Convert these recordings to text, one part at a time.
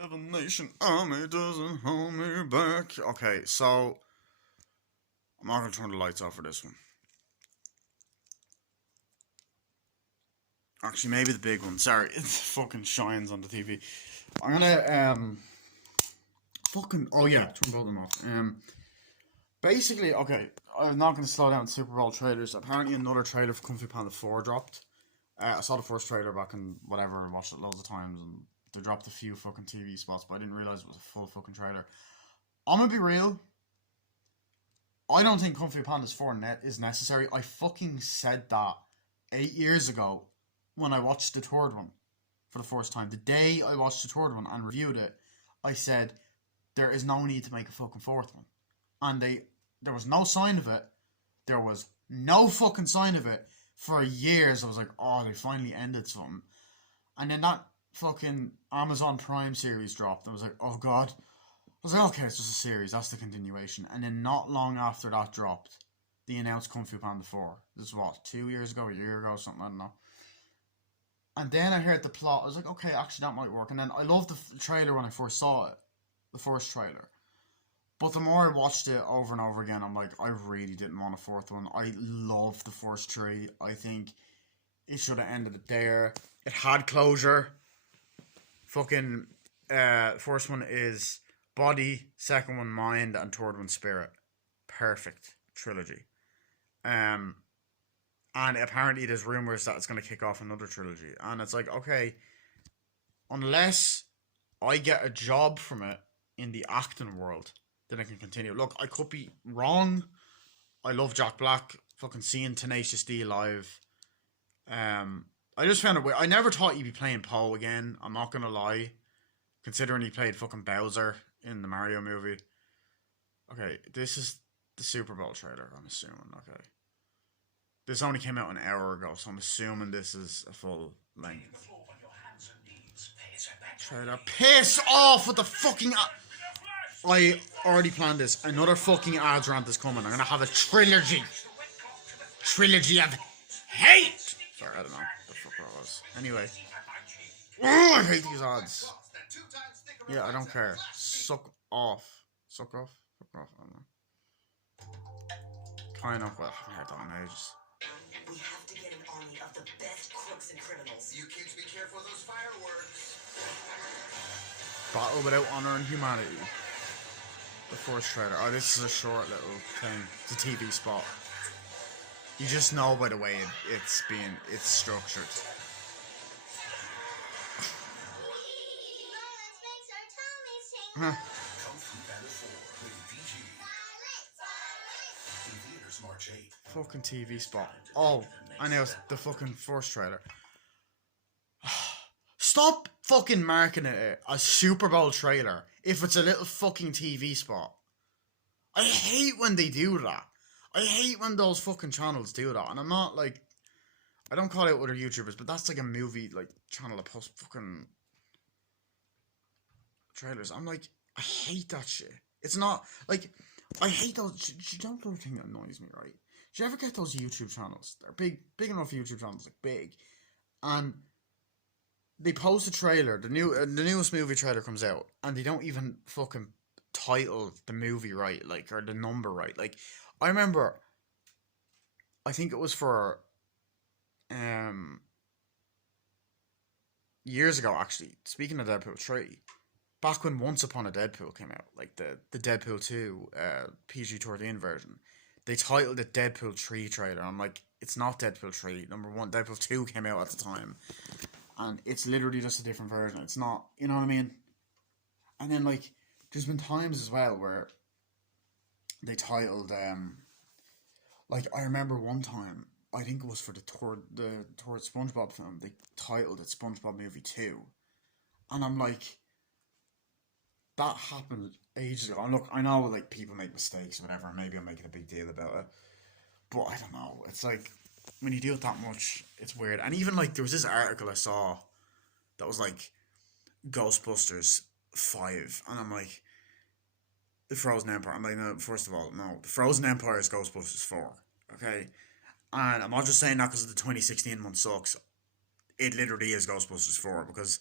Seven Nation Army doesn't hold me back. Okay, so I'm not gonna turn the lights off for this one. Actually, maybe the big one. Sorry, it fucking shines on the TV. I'm gonna fucking oh yeah, turn both of them off. Basically, okay, I'm not gonna slow down Super Bowl trailers. Apparently, another trailer for Kung Fu Panda 4 dropped. I saw the first trailer back in whatever, and watched it loads of times, and they dropped a few fucking TV spots, but I didn't realize it was a full fucking trailer. I'm gonna be real. I don't think Kung Fu Pandas 4 net is necessary. I fucking said that 8 years ago when I watched the third one for the first time. The day I watched the third one and reviewed it, I said there is no need to make a fucking fourth one. And there was no sign of it. There was no fucking sign of it for years. I was like, oh, they finally ended something. And then that fucking Amazon Prime series dropped. I was like, oh god. I was like, okay, it's just a series. That's the continuation. And then not long after that dropped, they announced Kung Fu Panda 4. This is what, 2 years ago, a year ago, something, I don't know. And then I heard the plot. I was like, okay, actually that might work. And then I loved the trailer when I first saw it. The first trailer. But the more I watched it over and over again, I'm like, I really didn't want a fourth one. I loved the first three. I think it should have ended it there. It had closure. Fucking, first one is body, second one mind, and third one spirit. Perfect trilogy. And apparently there's rumors that it's going to kick off another trilogy. And it's like, okay, unless I get a job from it in the acting world, then I can continue. Look, I could be wrong. I love Jack Black. Fucking seeing Tenacious D live. I just found it weird. I never thought he'd be playing Poe again. I'm not gonna lie, considering he played fucking Bowser in the Mario movie. Okay, this is the Super Bowl trailer. I'm assuming. Okay, this only came out an hour ago, so I'm assuming this is a full length trailer. Piss off with the fucking. I already planned this. Another fucking ads rant is coming. I'm gonna have a trilogy. Trilogy of hate! Sorry, I don't know what the fuck that was. Anyway. Oh, I hate these ads. Yeah, I don't care. Suck off. Suck off? Fuck off, I don't know. Kind of, well, I haven't heard that in ages. We have to get an army of the best crooks and criminals. You kids be careful of those fireworks. Battle without honor and humanity. The first trailer. Oh, this is a short little thing. It's a TV spot. You just know by the way it's structured. Huh. Fucking TV spot. Oh, I know the fucking first trailer. Stop fucking marketing it a Super Bowl trailer if it's a little fucking TV spot. I hate when they do that. I hate when those fucking channels do that. And I'm not like, I don't call out other YouTubers, but that's like a movie like channel that posts fucking trailers. I'm like, I hate that shit. It's not like, I hate those. You don't know the thing that annoys me, right? Do you ever get those YouTube channels? They're big enough YouTube channels, like big, and they post a trailer. The newest movie trailer comes out, and they don't even fucking title the movie right, like, or the number right. Like, I remember, I think it was for, years ago actually. Speaking of Deadpool 3, back when Once Upon a Deadpool came out, like the Deadpool 2 PG-13 version, they titled it Deadpool 3 trailer. I'm like, it's not Deadpool 3. Number one, Deadpool 2 came out at the time, and it's literally just a different version. It's not, you know what I mean? And then, like, there's been times as well where they titled, like, I remember one time, I think it was for the third SpongeBob film, they titled it SpongeBob Movie 2. And I'm like, that happened ages ago. And look, I know, like, people make mistakes or whatever, maybe I'm making a big deal about it, but I don't know, it's like, when you do it that much, it's weird. And even, like, there was this article I saw that was like, Ghostbusters 5, and I'm like, the Frozen Empire. I'm like, no, first of all, no, the Frozen Empire is Ghostbusters 4, okay? And I'm not just saying that because the 2016 one sucks. It literally is Ghostbusters 4, because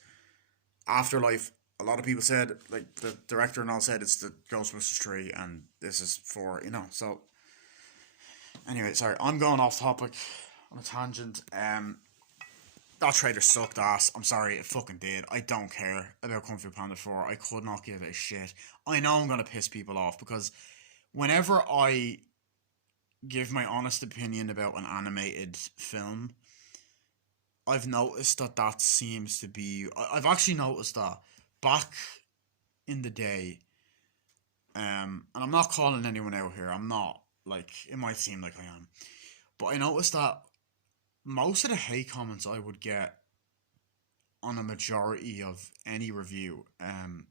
Afterlife a lot of people said, like the director and all said, it's the Ghostbusters 3, and this is 4, so anyway, sorry, I'm going off topic on a tangent. That trailer sucked ass. I'm sorry, it fucking did. I don't care about Kung Fu Panda 4. I could not give a shit. I know I'm gonna piss people off because whenever I give my honest opinion about an animated film, I've noticed that seems to be. I've actually noticed that back in the day, and I'm not calling anyone out here. I'm not, like, it might seem like I am, but I noticed that most of the hate comments I would get on a majority of any review,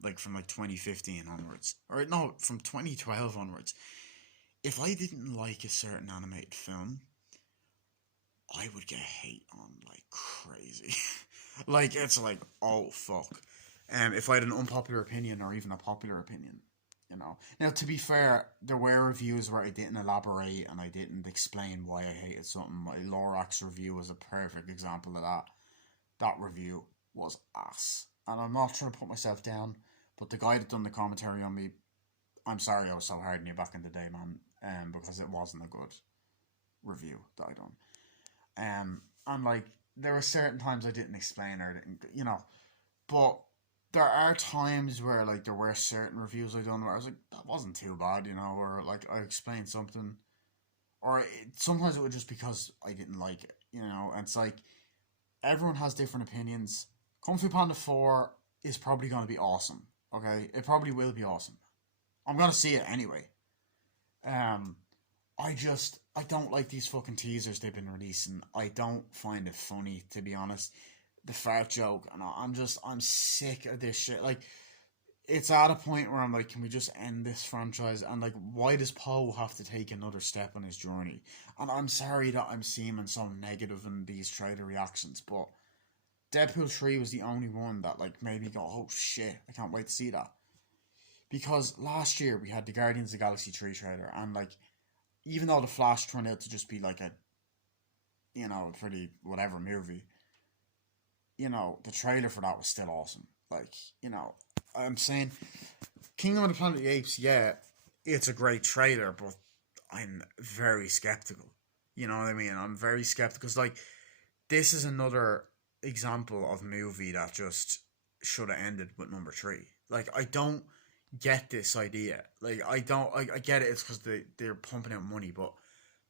like from like 2015 onwards, or no, from 2012 onwards, if I didn't like a certain animated film, I would get hate on like crazy. Like, it's like, oh fuck. If I had an unpopular opinion or even a popular opinion, Now, to be fair, there were reviews where I didn't elaborate and I didn't explain why I hated something. My Lorax review was a perfect example of that. That review was ass. And I'm not trying to put myself down, but the guy that done the commentary on me, I'm sorry I was so hard on you back in the day, man, because it wasn't a good review that I done. And like, there were certain times I didn't explain or didn't, but there are times where like there were certain reviews I done where I was like, that wasn't too bad, or like I explained something, or sometimes it was just because I didn't like it, and it's like everyone has different opinions. Kung Fu Panda 4 is probably going to be awesome. Okay, it probably will be awesome. I'm gonna see it anyway. Um, I don't like these fucking teasers they've been releasing. I don't find it funny, to be honest. The fart joke, and I'm sick of this shit. Like, it's at a point where I'm like, can we just end this franchise? And like, why does Poe have to take another step on his journey? And I'm sorry that I'm seeming so negative in these trailer reactions, but Deadpool 3 was the only one that like made me go, oh shit, I can't wait to see that. Because last year we had the Guardians of the Galaxy 3 trailer, and like, even though the Flash turned out to just be like a, pretty whatever movie, the trailer for that was still awesome. Like, I'm saying, Kingdom of the Planet of the Apes, yeah, it's a great trailer, but I'm very skeptical. You know what I mean? I'm very skeptical. Because, like, this is another example of movie that just should have ended with number 3. Like, I don't get this idea. Like, I get it, it's because they're pumping out money, but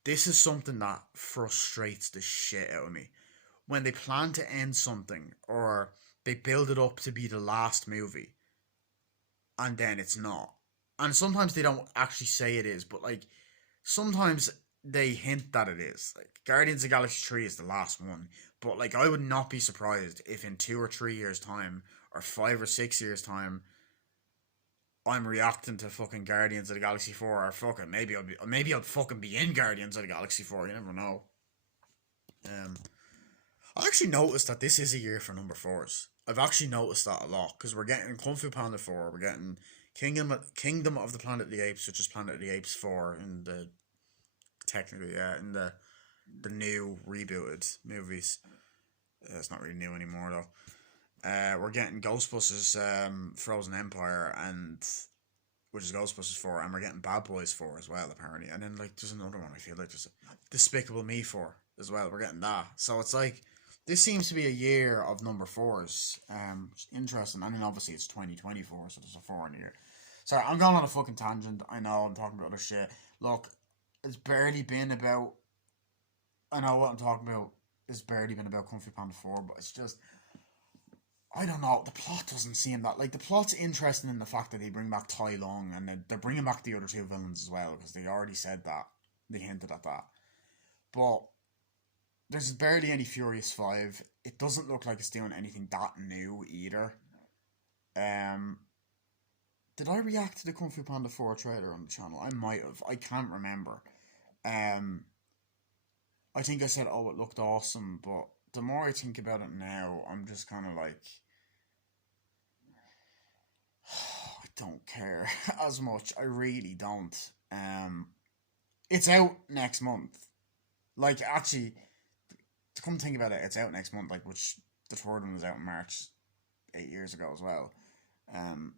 this is something that frustrates the shit out of me. When they plan to end something, or they build it up to be the last movie, and then it's not. And sometimes they don't actually say it is, but like, sometimes they hint that it is. Like, Guardians of the Galaxy 3 is the last one, but like, I would not be surprised if in 2 or 3 years' time, or 5 or 6 years' time, I'm reacting to fucking Guardians of the Galaxy 4, or fucking maybe I'll fucking be in Guardians of the Galaxy 4. You never know. I actually noticed that this is a year for number 4s. I've actually noticed that a lot, because we're getting Kung Fu Panda 4, we're getting Kingdom of the Planet of the Apes, which is Planet of the Apes 4 in the technically in the new rebooted movies. It's not really new anymore though. We're getting Ghostbusters Frozen Empire, and which is Ghostbusters 4, and we're getting Bad Boys 4 as well, apparently. And then like there's another one, I feel like there's Despicable Me 4 as well. We're getting that. So it's like, this seems to be a year of number 4s. Interesting. I mean, obviously it's 2024, so there's a 4 in the year. Sorry, I'm going on a fucking tangent. I know I'm talking about other shit. Look, it's barely been about. I know what I'm talking about. It's barely been about Kung Fu Panda 4, but it's just, I don't know. The plot doesn't seem that, like, the plot's interesting in the fact that they bring back Tai Lung, and they're bringing back the other 2 villains as well, because they already said that. They hinted at that. But there's barely any Furious 5. It doesn't look like it's doing anything that new either. Did I react to the Kung Fu Panda 4 trailer on the channel? I might have. I can't remember. I think I said, oh, it looked awesome, but the more I think about it now, I'm just kind of like, I don't care as much. I really don't. It's out next month. Like, actually, to come think about it, it's out next month. Like, which the third one was out in March 8 years ago as well. Um,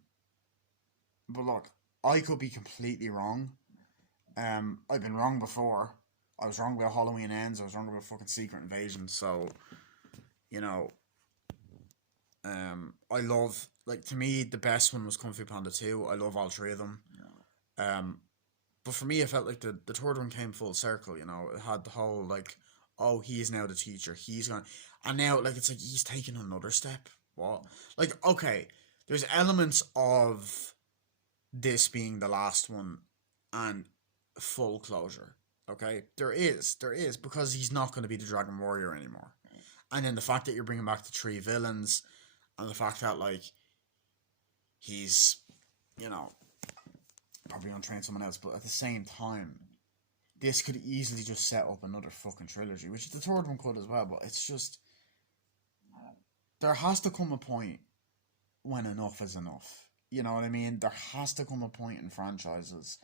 but look, I could be completely wrong. I've been wrong before. I was wrong about Halloween Ends. I was wrong about fucking Secret Invasion. So, you know, I love, like, to me, the best one was Kung Fu Panda 2. I love all three of them. Um, but for me, it felt like the third one came full circle, you know. It had the whole, like, oh, he is now the teacher. He's gonna. And now, like, it's like he's taking another step. What? Like, okay, there's elements of this being the last one and full closure. Okay, there is, because he's not going to be the Dragon Warrior anymore. And then the fact that you're bringing back the three villains, and the fact that, like, he's, you know, probably gonna train someone else, but at the same time, this could easily just set up another fucking trilogy, which the third one could as well. But it's just, there has to come a point when enough is enough. You know what I mean? There has to come a point in franchises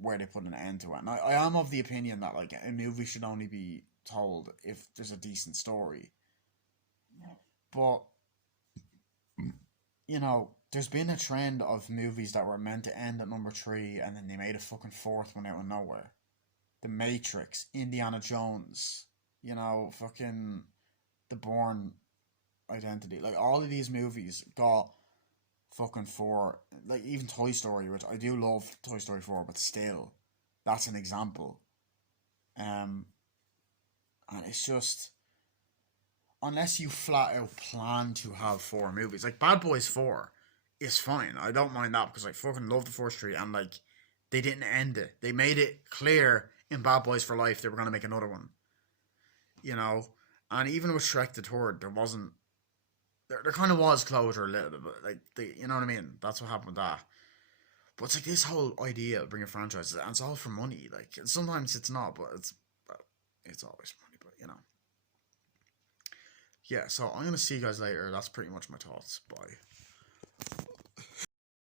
where they put an end to it. And I am of the opinion that, like, a movie should only be told if there's a decent story. But, you know, there's been a trend of movies that were meant to end at number 3 and then they made a fucking fourth one out of nowhere. The Matrix, Indiana Jones, you know, fucking The Bourne Identity. Like, all of these movies got fucking 4. Like, even Toy Story, which I do love Toy Story 4, but still, that's an example. And it's just, unless you flat out plan to have 4 movies, like Bad Boys 4 is fine. I don't mind that because I fucking love the first 3, and, like, they didn't end it. They made it clear in Bad Boys for Life they were going to make another one. You know? And even with Shrek the Third, there wasn't. There kind of was closure a little bit. Like, you know what I mean? That's what happened with that. But it's like this whole idea of bringing franchises, and it's all for money. Like, sometimes it's not, but it's always money. But, you know. Yeah, so I'm going to see you guys later. That's pretty much my thoughts. Bye.